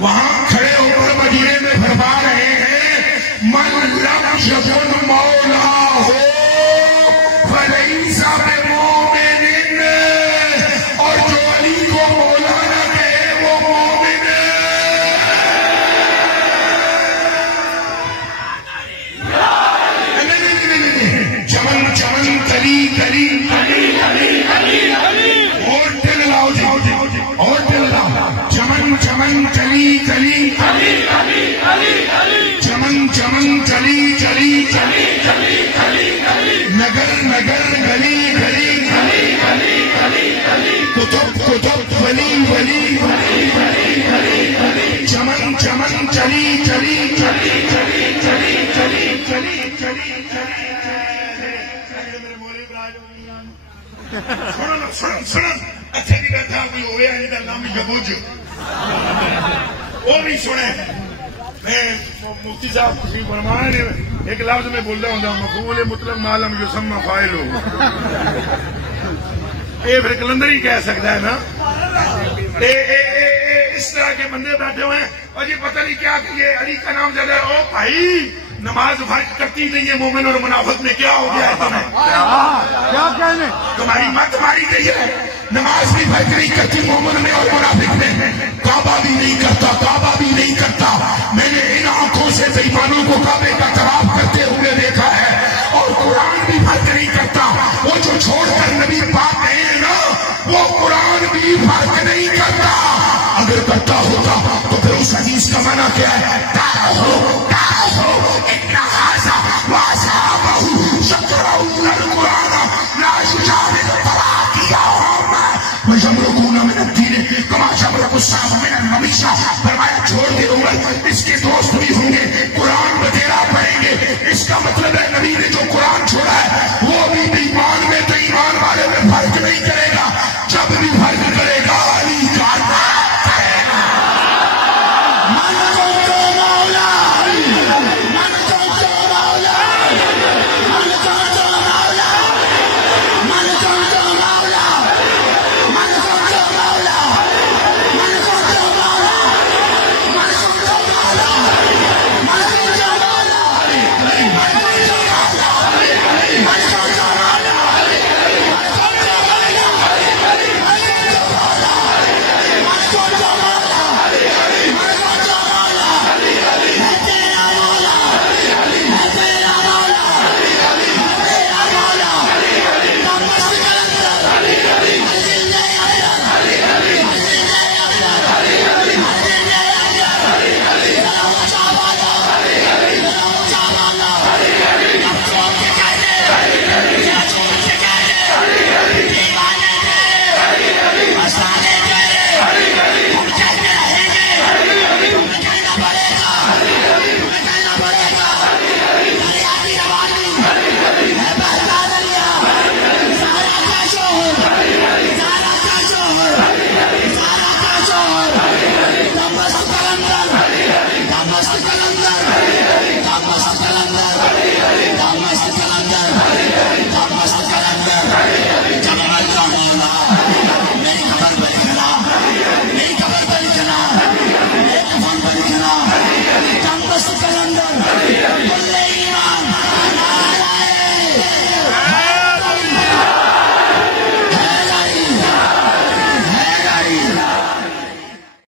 वहां खड़े होकर मदीने में फरमा रहे हैं मन लम यकुन मौला हो फलैसा बिमुमिन, और जो अली को मौला न कहे वो मोमिन है। चमन चमन कली कली और दिल लाओ और दिल लाओ। चमन चमन चली चली चमन चमन चली चली नगर नगर गली गली कुतुब कुतुब वली वली चमन चमन चली चली सुन अच्छा जी बैठा कोई होया जिहदा नाम गबूज वो भी सुने। मैं मुफ्ती साहब खुशी फरमाए ने एक लफ्ज में बोलता हूँ मकबूल मुतलक मालम युसम्मा फाइल हो, ये फिर कलंदर ही कह सकता है ना। इस तरह के बंदे बैठे हुए हैं और जी पता नहीं क्या ये अली का नाम ज्यादा। ओ भाई नमाज फर्क करती नहीं है मोमिन और मुनाफिक में, क्या हो गया है तुम्हें? क्या कहने तुम्हारी मत मारी गई है। नमाज भी फर्क नहीं करती मोमिन में और मुनाफिक में। काबा भी नहीं करता, काबा भी नहीं करता। मैंने इन आंखों से बेईमानों को काबे का